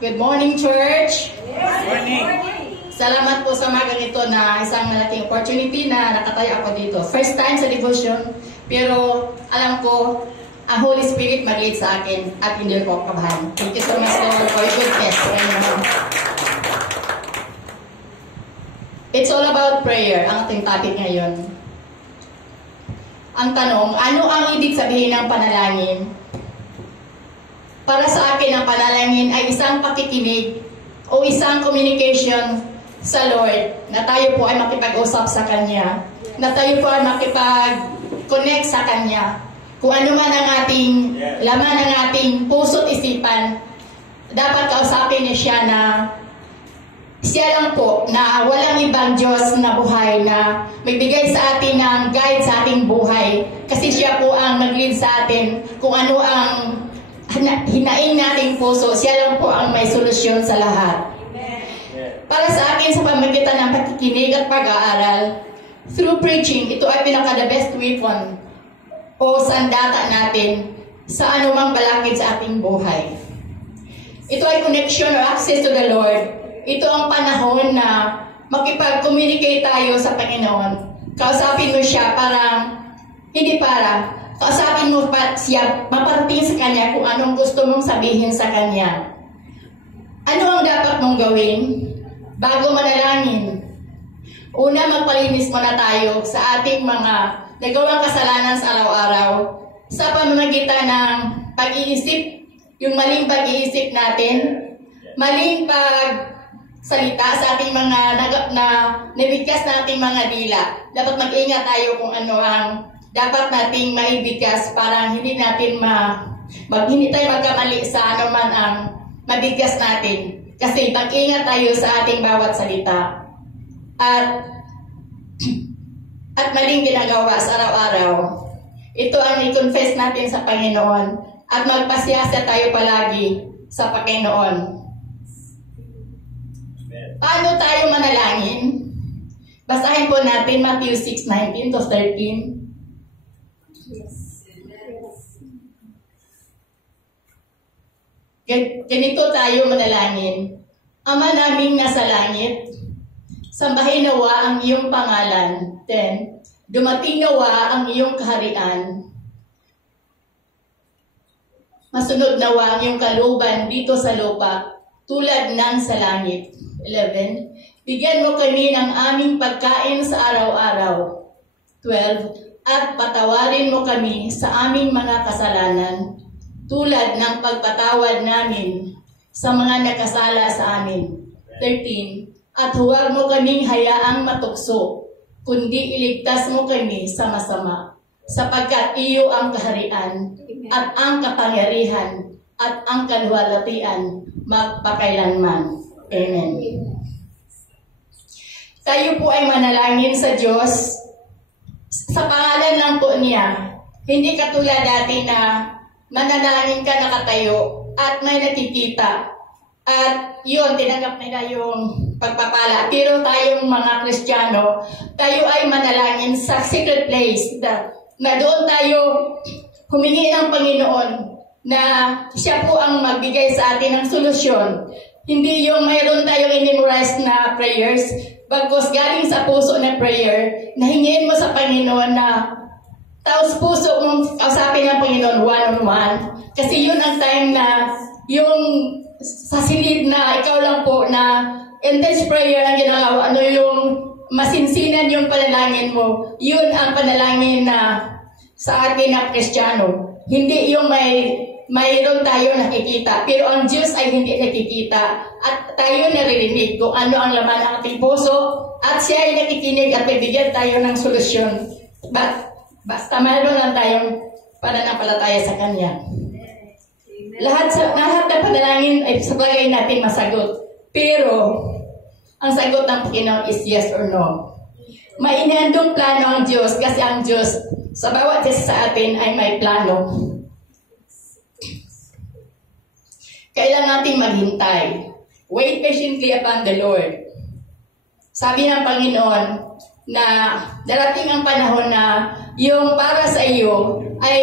Good morning, church. Good morning. Salamat po sa mga ganito na isang malaking opportunity na nakatayo ako dito. First time sa devotion, pero alam ko, ang Holy Spirit mag-lead sa akin at hindi ko kabahan. Thank you so much, Lord, for your goodness. It's all about prayer, ang ating topic ngayon. Ang tanong, ano ang ibig sabihin ng panalangin? Para sa akin, ang panalangin ay isang pakikinig o isang communication sa Lord na tayo po ay makipag-usap sa Kanya, na tayo po ay makipag-connect sa Kanya. Kung ano man ang ating laman ng ating puso't isipan, dapat kausapin niya siya na siya lang po na walang ibang Diyos na buhay na magbigay sa atin ng guide sa ating buhay. Kasi siya po ang nag-lead sa atin kung ano ang hinaing nating puso. Siya lang po ang may solusyon sa lahat. Para sa akin, sa pamagitan ng pakikinig at pag-aaral, through preaching, ito ay pinaka-the best weapon o sandata natin sa anumang balakid sa ating buhay. Ito ay connection or access to the Lord. Ito ang panahon na makipag-communicate tayo sa Panginoon. Kausapin mo siya kausapin mo pa siya, maparating sa Kanya kung anong gusto mong sabihin sa Kanya. Ano ang dapat mong gawin bago manalangin? Una, magpalinis muna tayo sa ating mga nagawang kasalanan sa araw-araw sa pamamagitan ng pag-iisip, yung maling pag-iisip natin, maling pagsalita sa ating mga nabigkas na ating mga dila. Dapat mag-ingat tayo kung ano ang dapat nating maibigkas para hindi natin hindi tayo magkamali sa ano man ang mabigkas natin. Kasi mag-ingat tayo sa ating bawat salita. At maling ginagawa sa araw-araw. Ito ang i-confess natin sa Panginoon at magpasiyasa tayo palagi sa Panginoon. Paano tayo manalangin? Basahin po natin Matthew 6:19-13. Ganito tayo manalangin. Ama naming nasa langit, sambahin nawa ang iyong pangalan. 10. Dumating nawa ang iyong kaharian. Masunod nawa ang iyong kalooban dito sa lupa, tulad ng sa langit. 11. Bigyan mo kami ng aming pagkain sa araw-araw. 12. At patawarin mo kami sa aming mga kasalanan, tulad ng pagpatawad namin sa mga nakasala sa amin. 13. At huwag mo kaming hayaang matukso, kundi iligtas mo kami sa masama, sapagkat iyo ang kaharian, at ang kapangyarihan, at ang kaluwalhatian, magpakailanman. Amen. Tayo po ay manalangin sa Diyos sa pangalan lang po niya. Hindi katulad dati na manalangin ka nakatayo at may nakikita. At yun, tinanggap nila yung pagpapala. Pero tayong mga Kristiyano, tayo ay manalangin sa secret place na doon tayo humingi ng Panginoon na siya po ang magbigay sa atin ng solusyon. Hindi yung mayroon tayong in-memorize na prayers, bagkus galing sa puso na prayer, na hingin mo sa Panginoon na taos puso mong kausapin ng Panginoon one-on-one. Kasi yun ang time na yung sa silid na ikaw lang po na intense prayer ang ginagawa, ano yung masinsinan yung panalangin mo, yun ang panalangin na sa atin na Kristiyano. Hindi yung mayroon tayo nakikita, pero ang Diyos ay hindi nakikita at tayo naririnig kung ano ang laman ng ating puso at siya ay nakikinig at bibigyan tayo ng solusyon. Basta mayroon lang tayong pananampalataya sa Kanya. Lahat ng panalangin ay sa bagay natin masagot. Pero, ang sagot ng Panginoon is yes or no. May inihandong plano ang Diyos kasi ang Diyos sa bawat isa sa atin ay may plano. Kailangan natin maghintay. Wait patiently upon the Lord. Sabi ng Panginoon na darating ang panahon na yung para sa iyo ay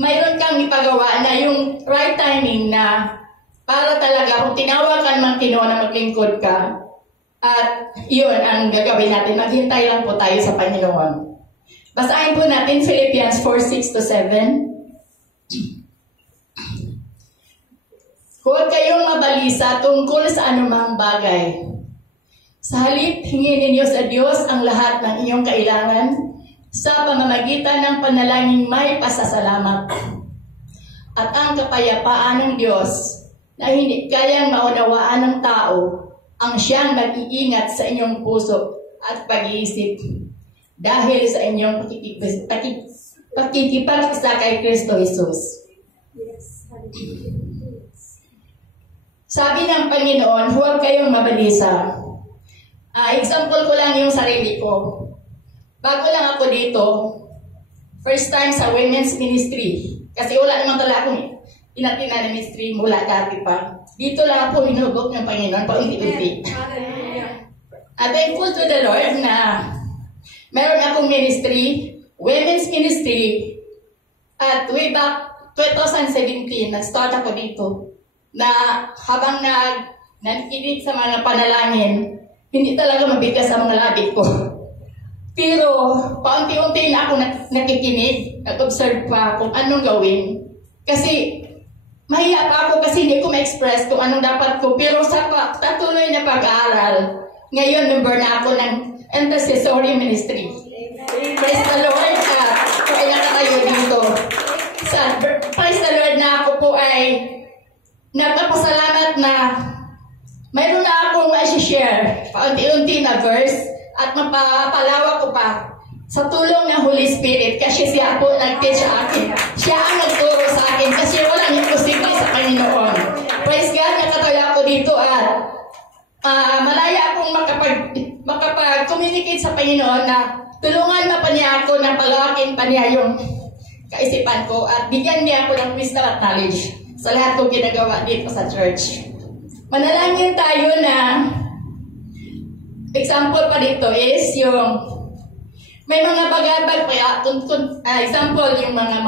mayroon kang ipagawa na yung right timing na para talaga kung tinawag ka ng Ginoo na maglingkod ka, at yun ang gagawin natin. Maghintay lang po tayo sa Panginoon. Basahin po natin Philippians 4:6-7. Huwag kayong mabalisa tungkol sa anumang bagay. Sa halip, hingin ninyo sa Diyos ang lahat ng inyong kailangan sa pamamagitan ng panalangin may pasasalamat. At ang kapayapaan ng Diyos na hindi kayang maunawaan ng tao ang siyang mag-iingat sa inyong puso at pag-iisip dahil sa inyong pakikipag-isa kay Kristo Jesus. Sabi ng Panginoon, huwag kayong mabalisa. Example ko lang yung sarili ko. Bago lang ako dito, first time sa women's ministry. Kasi wala naman talaga akong tinatina na ministry mula dati pa. Dito lang ako hinubok ng Panginoon paunti-unti. At thankful to the Lord na meron akong ministry, women's ministry, at way back 2017, nag-start ako dito, na habang nakikinig sa mga panalangin, hindi talaga mabigas ang mga labit ko. Pero, paunti-unti na ako nakikinig, nag-observe pa kung anong gawin. Kasi, mahiya pa ako kasi hindi ko ma-express kung anong dapat ko. Pero sa patuloy na pag-aaral, ngayon member na ako ng intercessory ministry. Praise the Lord. Kaya nakatayo dito. Praise the Lord na ako po ay nagpapasalamat na mayroon na akong ma-share paunti-unti na verse at mapapalawak ko pa sa tulong ng Holy Spirit kasi siya po nag-teach sa akin. Siya ang nagturo sa akin kasi walang imposible sa Panginoon. Praise God, nakatayo ako dito at malaya akong makapag-communicate sa Panginoon na tulungan na pa niya ako na palawakin pa niya yung kaisipan ko at bigyan niya ako ng wisdom at knowledge sa lahat kong ginagawa dito sa church. Manalangin tayo na example pa dito is yung may mga bagabag kaya example yung mga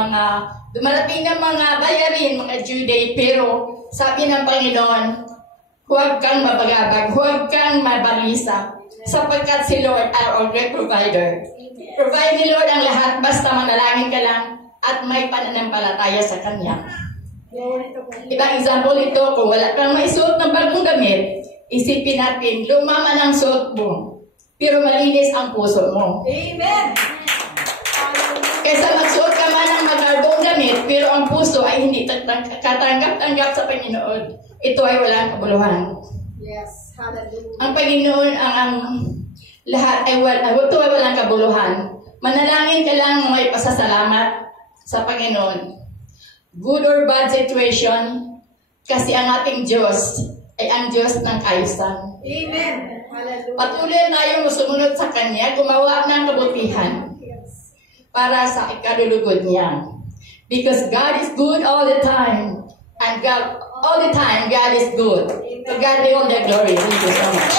dumarating na mga bayarin, mga due date, pero sabi ng Panginoon, huwag kang mabagabag, huwag kang mabalisa, sapagkat si Lord our great provider. Provide ni Lord ang lahat, basta manalangin ka lang at may pananampalataya sa Kanya. Ibang example ito, kung wala kang maisuot ng bagong damit, isipin natin, luma man ang suot mo, pero malinis ang puso mo. Amen! Kaysa magsuot ka man ng magagong damit, pero ang puso ay hindi katanggap-tanggap sa Panginoon. Ito ay walang kabuluhan. Yes, hallelujah. Ang Panginoon, ang lahat ay ito ay walang kabuluhan. Manalangin ka lang na may pasasalamat sa Panginoon. Good or bad situation, kasi ang ating Diyos ay ang Diyos ng kaayusan. Amen. Hallelujah. Patuloy tayong sumunod sa Kanya, gumawa ng kabutihan para sa ikalulugod niya. Because God is good all the time. And God, all the time, God is good. To God be all the glory. Thank you so much.